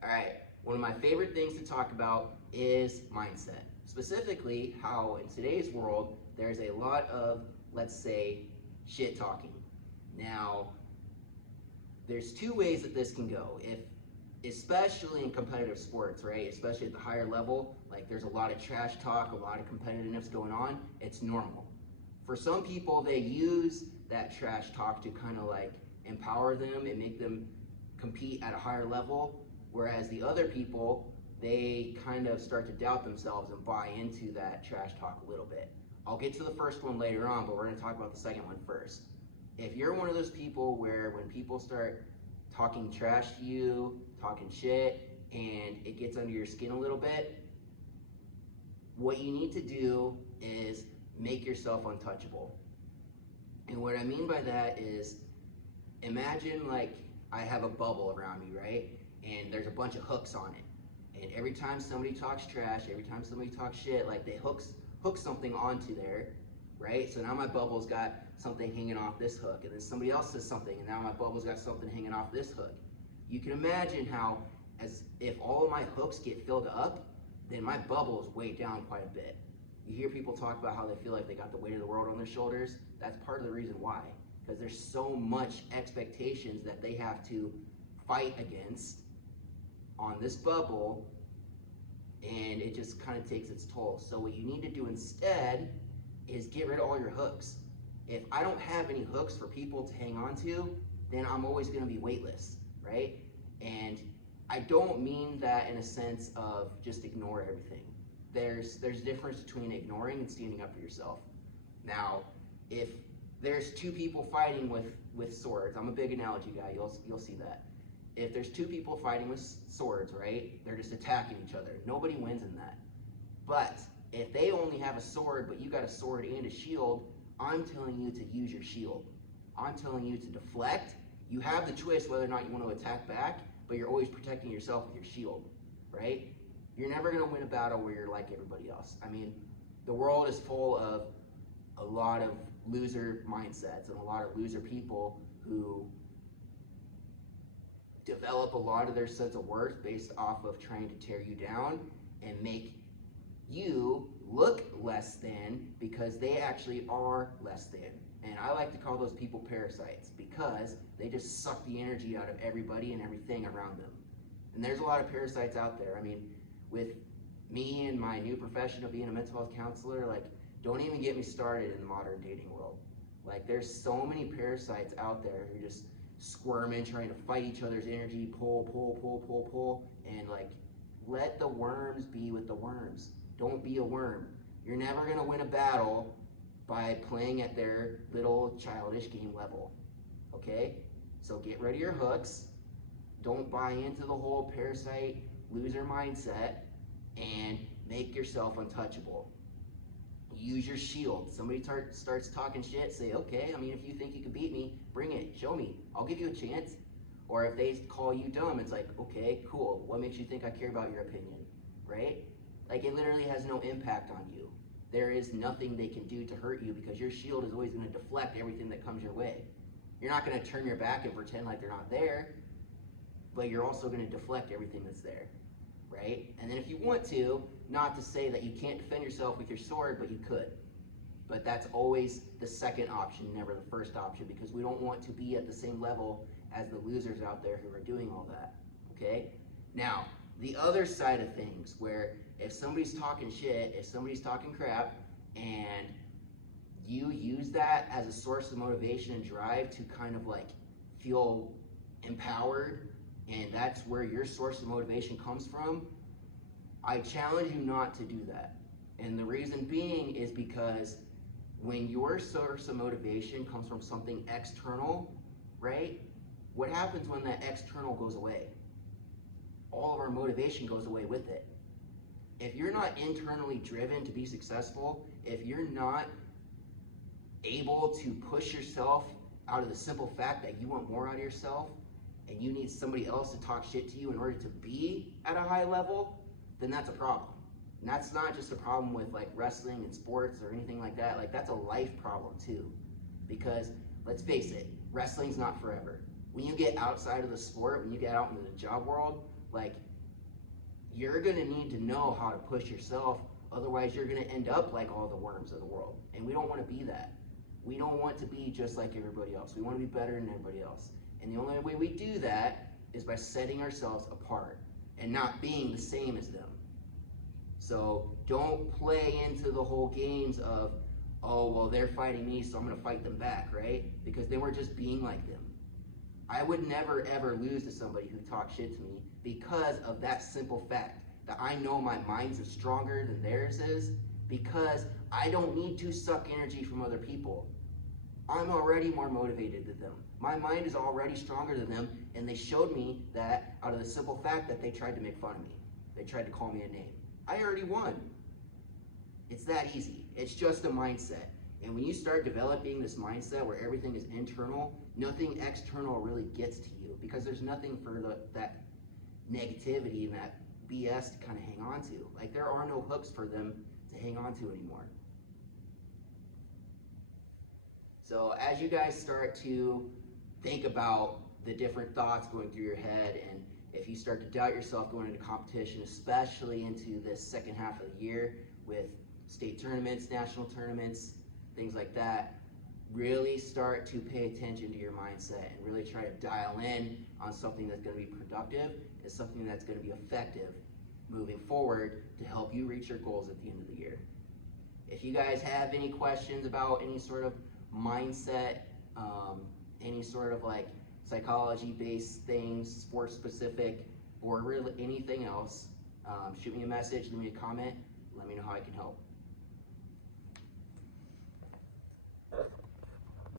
All right, one of my favorite things to talk about is mindset. Specifically, how in today's world, there's a lot of, let's say, shit talking. Now, there's two ways that this can go. If especially in competitive sports, right? Especially at the higher level, like there's a lot of trash talk, a lot of competitiveness going on, it's normal. For some people, they use that trash talk to kind of like empower them and make them compete at a higher level, whereas the other people, they kind of start to doubt themselves and buy into that trash talk a little bit. I'll get to the first one later on, but we're going to talk about the second one first. If you're one of those people where when people start talking trash to you, talking shit, and it gets under your skin a little bit, what you need to do is make yourself untouchable. And what I mean by that is, imagine like I have a bubble around me, right? And there's a bunch of hooks on it. And every time somebody talks trash, every time somebody talks shit, like they hook something onto there, right? So now my bubble's got something hanging off this hook, and then somebody else says something, and now my bubble's got something hanging off this hook. You can imagine how, as if all of my hooks get filled up, then my bubble is weighed down quite a bit. You hear people talk about how they feel like they got the weight of the world on their shoulders. That's part of the reason why, because there's so much expectations that they have to fight against on this bubble, and it just kind of takes its toll. So what you need to do instead is get rid of all your hooks. If I don't have any hooks for people to hang on to, then I'm always going to be weightless, right? And I don't mean that in a sense of just ignore everything. There's a difference between ignoring and standing up for yourself. Now, if there's two people fighting with swords, I'm a big analogy guy, you'll see that. If there's two people fighting with swords, right, they're just attacking each other. Nobody wins in that. But if they only have a sword, but you got a sword and a shield, I'm telling you to use your shield. I'm telling you to deflect. You have the choice whether or not you want to attack back, but you're always protecting yourself with your shield, right? You're never going to win a battle where you're like everybody else. I mean, the world is full of a lot of loser mindsets and a lot of loser people who develop a lot of their sense of worth based off of trying to tear you down and make you look less than because they actually are less than. And I like to call those people parasites because they just suck the energy out of everybody and everything around them. And there's a lot of parasites out there. I mean, with me and my new profession of being a mental health counselor, like, don't even get me started in the modern dating world. Like, there's so many parasites out there who just squirming, trying to fight each other's energy, pull, and like, let the worms be with the worms. Don't be a worm. You're never gonna win a battle by playing at their little childish game level, okay? So get rid of your hooks. Don't buy into the whole parasite loser mindset and make yourself untouchable. Use your shield. Somebody starts talking shit, say, okay, I mean, if you think you can beat me, bring it, show me, I'll give you a chance. Or if they call you dumb, it's like, okay, cool, what makes you think I care about your opinion, right? Like, it literally has no impact on you. There is nothing they can do to hurt you because your shield is always gonna deflect everything that comes your way. You're not gonna turn your back and pretend like they're not there, but you're also gonna deflect everything that's there, right? And then if you want to, not to say that you can't defend yourself with your sword, but you could. But that's always the second option, never the first option, because we don't want to be at the same level as the losers out there who are doing all that, okay? Now, the other side of things, where if somebody's talking shit, if somebody's talking crap, and you use that as a source of motivation and drive to kind of like feel empowered, and that's where your source of motivation comes from, I challenge you not to do that. And the reason being is because when your source of motivation comes from something external, right? What happens when that external goes away? All of our motivation goes away with it. If you're not internally driven to be successful, if you're not able to push yourself out of the simple fact that you want more out of yourself and you need somebody else to talk shit to you in order to be at a high level, then that's a problem. And that's not just a problem with like wrestling and sports or anything like that. Like, that's a life problem too. Because let's face it, wrestling's not forever. When you get outside of the sport, when you get out into the job world, Like, you're gonna need to know how to push yourself, otherwise you're gonna end up like all the worms of the world. And we don't wanna be that. We don't want to be just like everybody else. We wanna be better than everybody else. And the only way we do that is by setting ourselves apart and not being the same as them. So don't play into the whole games of, oh, well, they're fighting me, so I'm gonna fight them back, right? Because then we're just being like them. I would never ever lose to somebody who talks shit to me because of that simple fact that I know my mind's is stronger than theirs is, because I don't need to suck energy from other people. I'm already more motivated than them. My mind is already stronger than them, and they showed me that out of the simple fact that they tried to make fun of me. They tried to call me a name. I already won. It's that easy. It's just a mindset. And when you start developing this mindset where everything is internal, nothing external really gets to you, because there's nothing for that negativity and that BS to kind of hang on to. Like, there are no hooks for them to hang on to anymore. So as you guys start to think about the different thoughts going through your head, and if you start to doubt yourself going into competition, especially into this second half of the year with state tournaments, national tournaments, things like that, really start to pay attention to your mindset and really try to dial in on something that's going to be productive and something that's going to be effective moving forward to help you reach your goals at the end of the year. If you guys have any questions about any sort of mindset, any sort of like psychology-based things, sports-specific, or really anything else, shoot me a message, leave me a comment, let me know how I can help.